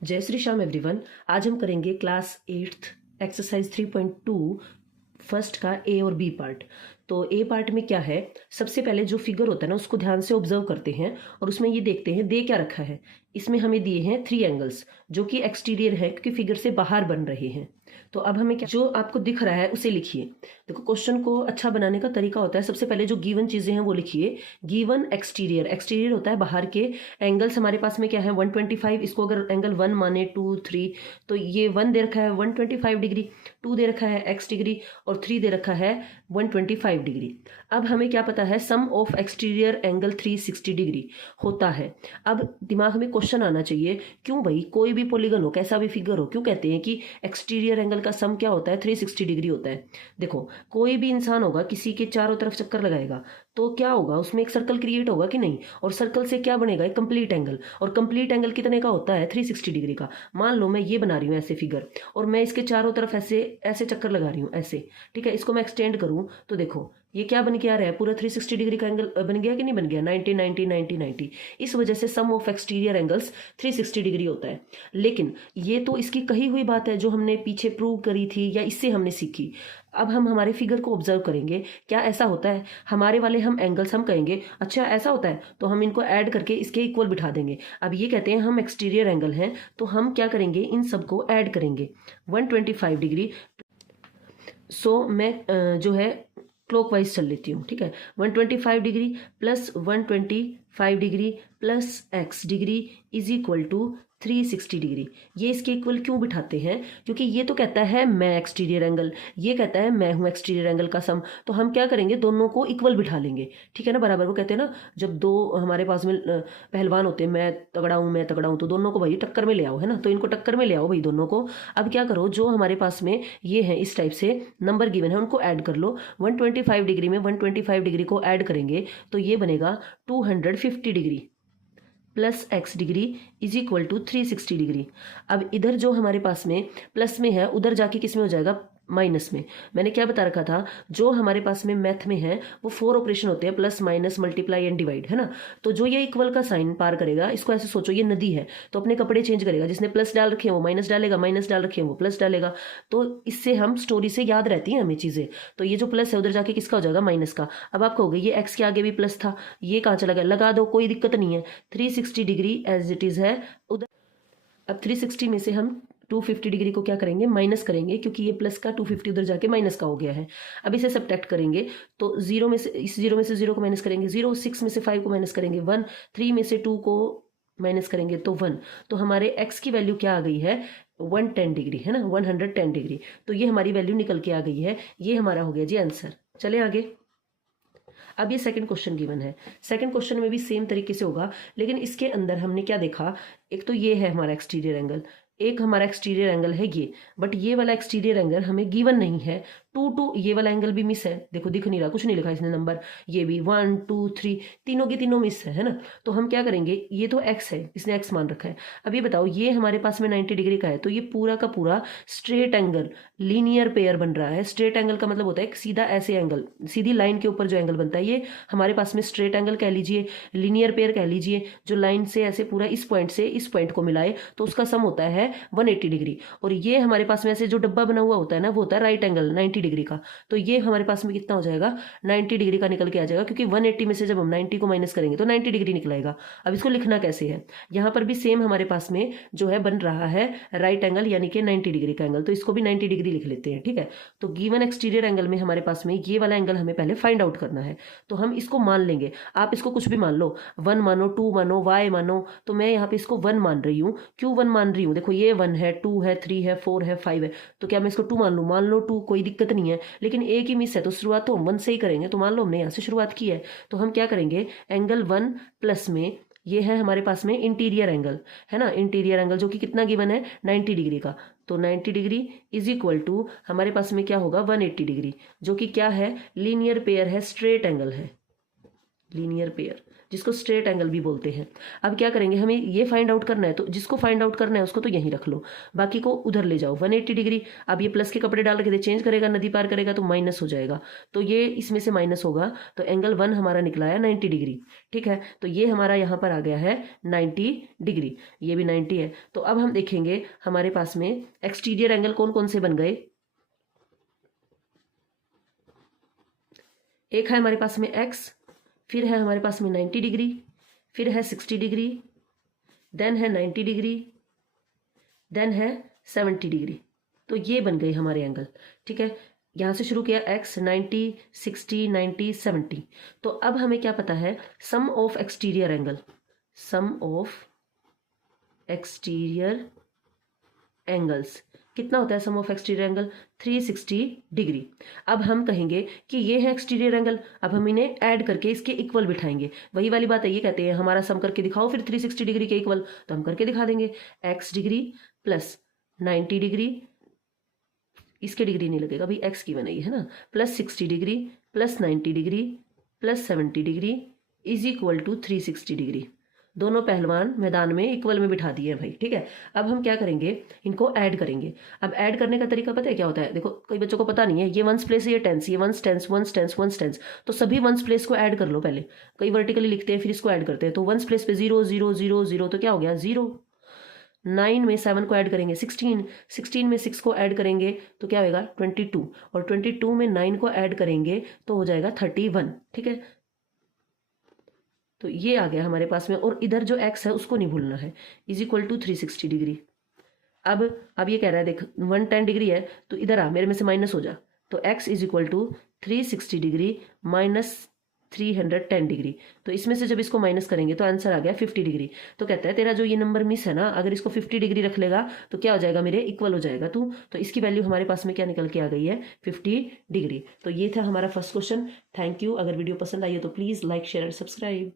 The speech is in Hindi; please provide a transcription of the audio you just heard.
जय श्री श्याम एवरीवन। आज हम करेंगे क्लास 8th एक्सरसाइज 3.2 फर्स्ट का ए और बी पार्ट। तो ए पार्ट में क्या है, सबसे पहले जो फिगर होता है ना उसको ध्यान से ऑब्जर्व करते हैं और उसमें ये देखते हैं दे क्या रखा है। इसमें हमें दिए हैं 3 एंगल्स जो कि एक्सटीरियर है क्योंकि फिगर से बाहर बन रहे हैं। तो अब हमें क्या, जो आपको दिख रहा है उसे लिखिए। देखो, क्वेश्चन को अच्छा बनाने का तरीका होता है, सबसे पहले जो गिवन चीजें हैं वो लिखिए। गिवन एक्सटीरियर, एक्सटीरियर होता है बाहर के। एंगल्स हमारे पास में क्या है 125, इसको अगर एंगल 1 माने 2 3, तो ये 1 दे रखा है 125 डिग्री, 2 दे रखा है x डिग्री और 3 दे रखा है 125 डिग्री। अब हमें क्या पता है, sum of exterior angle 360 degree होता है। अब दिमाग में क्वेश्चन आना चाहिए, क्यों भाई, कोई भी पॉलीगन हो, कैसा भी फिगर हो, क्यों कहते हैं कि एक्सटीरियर एंगल का सम क्या होता है 360 डिग्री होता है। देखो, कोई भी इंसान होगा, किसी के चारों तरफ चक्कर लगाएगा तो क्या होगा, उसमें एक सर्कल क्रिएट होगा कि नहीं, और सर्कल से क्या बनेगा, एक कंप्लीट एंगल। और कंप्लीट एंगल कितने का होता है 360 डिग्री का। मान लो मैं ये बना रही हूँ ऐसे फिगर और मैं इसके चारों तरफ ऐसे ऐसे चक्कर लगा रही हूँ ऐसे, ठीक है। इसको मैं एक्सटेंड करूँ तो देखो ये क्या बन के आ रहा है, पूरा 360 डिग्री का एंगल बन गया कि नहीं बन गया, 90 90 90 90। इस वजह से सम ऑफ एक्सटीरियर एंगल्स 360 डिग्री होता है। लेकिन ये तो इसकी कही हुई बात है जो हमने पीछे प्रूव करी थी या इससे हमने सीखी। अब हम हमारे फिगर को ऑब्जर्व करेंगे, क्या ऐसा होता है, हमारे वाले हम एंगल्स हम कहेंगे अच्छा ऐसा होता है तो हम इनको ऐड करके इसके इक्वल बिठा देंगे। अब ये कहते हैं हम एक्सटीरियर एंगल हैं तो हम क्या करेंगे, इन सबको ऐड करेंगे 125 डिग्री। सो मैं जो है क्लॉकवाइज चल लेती हूँ, ठीक है। 125 degree plus 125 degree plus x degree is equal to 360 degree. ये इसके इक्वल क्यों बिठाते हैं, क्योंकि ये तो कहता है मैं एक्सटीरियर एंगल, ये कहता है मैं हूँ एक्सटीरियर एंगल का सम। तो हम क्या करेंगे, दोनों को इक्वल बिठा लेंगे, ठीक है ना, बराबर। वो कहते हैं ना, जब दो हमारे पास में पहलवान होते हैं, मैं तगड़ा हूँ तो दोनों को भाई टक्कर में ले आओ, है ना। तो इनको टक्कर में ले आओ भाई दोनों को। अब क्या करो, जो हमारे पास में ये है इस टाइप से नंबर गिवन है उनको ऐड कर लो। 125 डिग्री में 125 डिग्री को ऐड करेंगे तो ये बनेगा 250 degree plus x degree is equal to 360 degree. अब इधर जो हमारे पास में प्लस में है उधर जाके किस में हो जाएगा, माइनस में। मैंने क्या बता रखा था, जो हमारे पास में मैथ में है वो 4 ऑपरेशन होते हैं, plus minus multiply and divide, है ना। तो जो ये इक्वल का साइन पार करेगा, इसको ऐसे सोचो ये नदी है तो अपने कपड़े चेंज करेगा, जिसने प्लस डाल रखे हैं वो माइनस डालेगा, माइनस डाल रखे हैं वो प्लस डालेगा। तो इससे हम स्टोरी से याद रहती हैं हमें चीजें। तो ये जो प्लस है उधर जाके किसका हो जाएगा, माइनस का। अब आप कहोगे ये एक्स के आगे भी प्लस था, ये कहाँ चला गया, लगा दो, कोई दिक्कत नहीं है। 360 डिग्री एज इट इज है उधर। अब 360 में से हम 250 डिग्री को क्या करेंगे, माइनस करेंगे, क्योंकि ये प्लस का 250 उधर जाके माइनस का हो गया है। अब इसे सब्ट्रैक्ट करेंगे तो जीरो में से, इस जीरो में से जीरो को माइनस करेंगे 0, 6 में से 5 को माइनस करेंगे 1, 3 में से 2 को माइनस करेंगे तो 1। तो हमारे x की वैल्यू क्या आ गई है, 110 डिग्री, है ना, 110 डिग्री। तो ये हमारी वैल्यू निकल के आ गई है, ये हमारा हो गया जी आंसर। चले आगे। अब ये सेकंड क्वेश्चन गिवन है, सेकंड क्वेश्चन में भी सेम तरीके से होगा, लेकिन इसके अंदर हमने क्या देखा, एक तो ये है हमारा एक्सटीरियर एंगल, एक हमारा एक्सटीरियर एंगल है ये, बट ये वाला एक्सटीरियर एंगल हमें गिवन नहीं है। 2 2 ये वाला एंगल भी मिस है, देखो दिख नहीं रहा, कुछ नहीं लिखा इसने नंबर, ये भी 1 2 3 तीनों की तीनों मिस है ना। तो हम क्या करेंगे, ये तो x है, इसने x मान रखा है। अब ये बताओ, ये हमारे पास में 90 डिग्री का है तो ये पूरा का पूरा स्ट्रेट एंगल लीनियर पेयर बन रहा है। स्ट्रेट एंगल का मतलब होता है सीधा ऐसे एंगल, सीधी लाइन के ऊपर जो एंगल बनता है ये हमारे पास में स्ट्रेट एंगल कह लीजिए, लीनियर पेयर कह लीजिए। जो लाइन से ऐसे पूरा इस पॉइंट से इस पॉइंट को मिलाए तो उसका सम होता है 180 डिग्री। और ये हमारे पास में ऐसे जो डब्बा बना हुआ होता है ना, वो होता है राइट एंगल 90 डिग्री का। तो ये हमारे पास में कितना हो जाएगा, 90 डिग्री का निकल के आ जाएगा, क्योंकि 180 में से जब हम 90 को माइनस करेंगे तो 90 डिग्री निकलेगा। अब इसको लिखना कैसे है, यहाँ पर भी सेम हमारे पास में जो है बन रहा है राइट एंगल यानी कि 90 डिग्री का एंगल, तो इसको भी 90 डिग्री लिख लेते हैं, ठीक है। तो गिवन एक्सटीरियर एंगल में हमारे पास में ये वाला एंगल हमें पहले फाइंड आउट करना है। तो हम इसको मान लेंगे, आप इसको कुछ भी मान लो, 1 मानो, 2 मानो, y मानो। तो मैं यहाँ पे इसको 1 मान रही हूँ। क्यों 1 मान रही हूँ, देखो ये 1 है, 2 है, 3 है, 4 है, 5 है, तो क्या मैं इसको 2 मान लूँ, मान लो 2, कोई दिक्कत नहीं है। लेकिन एक ही मिस है तो शुरुआत तो हम 1 से ही करेंगे। तो मान लो हमने यहाँ से शुरुआत की है, तो हम क्या करेंगे, एंगल 1 प्लस में ये है हमारे पास में इंटीरियर एंगल, है ना, इंटीरियर एंगल जो कि कितना गिवन है 90 डिग्री का। तो 90 डिग्री इज इक्वल टू हमारे पास में क्या होगा 180 डिग्री, जो कि क्या है, लीनियर पेयर है, स्ट्रेट एंगल है, लीनियर पेयर। जिसको स्ट्रेट एंगल भी बोलते हैं। अब क्या करेंगे, हमें ये फाइंड आउट करना है, तो जिसको फाइंड आउट करना है उसको तो यहीं रख लो, बाकी को उधर ले जाओ 180 डिग्री। अब ये प्लस के कपड़े डाल रखे थे, चेंज करेगा, नदी पार करेगा तो माइनस हो जाएगा, तो ये इसमें से माइनस होगा, तो एंगल 1 हमारा निकला है 90 डिग्री। ठीक है, तो ये हमारा यहाँ पर आ गया है 90 डिग्री, ये भी 90 है। तो अब हम देखेंगे हमारे पास में एक्सटीरियर एंगल कौन कौन से बन गए। एक है हमारे पास में x, फिर है हमारे पास में 90 डिग्री, फिर है 60 डिग्री, देन है 90 डिग्री, देन है 70 डिग्री। तो ये बन गए हमारे एंगल। ठीक है, यहाँ से शुरू किया x 90 60 90 70। तो अब हमें क्या पता है, sum of exterior angle, sum of exterior angles कितना होता है, sum of exterior angle 360 degree. अब हम कहेंगे कि ये है एक्सटीरियर एंगल, अब हम इन्हें ऐड करके इसके इक्वल बिठाएंगे। वही वाली बात है, ये कहते हैं हमारा सम करके दिखाओ फिर 360 डिग्री के इक्वल, तो हम करके दिखा देंगे। x डिग्री प्लस 90 डिग्री, इसके डिग्री नहीं लगेगा भाई, x की बनाई है ना, plus 60 degree plus 90 degree plus 70 degree is equal to 360 degree. दोनों पहलवान मैदान में इक्वल में बिठा दिए हैं भाई। ठीक है, अब हम क्या करेंगे, इनको ऐड करेंगे। अब ऐड करने का तरीका पता है क्या होता है, देखो कई बच्चों को पता नहीं है, ये वंस प्लेस है, ये टेंस, ये ones tens ones tens ones tens, तो सभी वंस प्लेस को ऐड कर लो पहले। कई वर्टिकली लिखते हैं फिर इसको ऐड करते हैं, तो वंस प्लेस पे 0 0 0 0, तो क्या हो गया 0। 9 में 7 को ऐड करेंगे 16, 16 में 6 को ऐड करेंगे तो क्या होगा 22, और 22 में 9 को ऐड करेंगे तो हो जाएगा 31। ठीक है, तो ये आ गया हमारे पास में, और इधर जो x है उसको नहीं भूलना है, इज इक्वल टू 360 डिग्री। अब ये कह रहा है देख 110 डिग्री है, तो इधर आ, मेरे में से माइनस हो जा, तो x is equal to 360 degree minus 310 degree. तो इसमें से जब इसको माइनस करेंगे तो आंसर आ गया 50 डिग्री। तो कहता है तेरा जो ये नंबर मिस है ना, अगर इसको 50 डिग्री रख लेगा तो क्या हो जाएगा, मेरे इक्वल हो जाएगा तू। तो इसकी वैल्यू हमारे पास में क्या निकल के आ गई है, 50 डिग्री। तो ये था हमारा फर्स्ट क्वेश्चन। Thank you. अगर वीडियो पसंद आई है तो please like share and subscribe.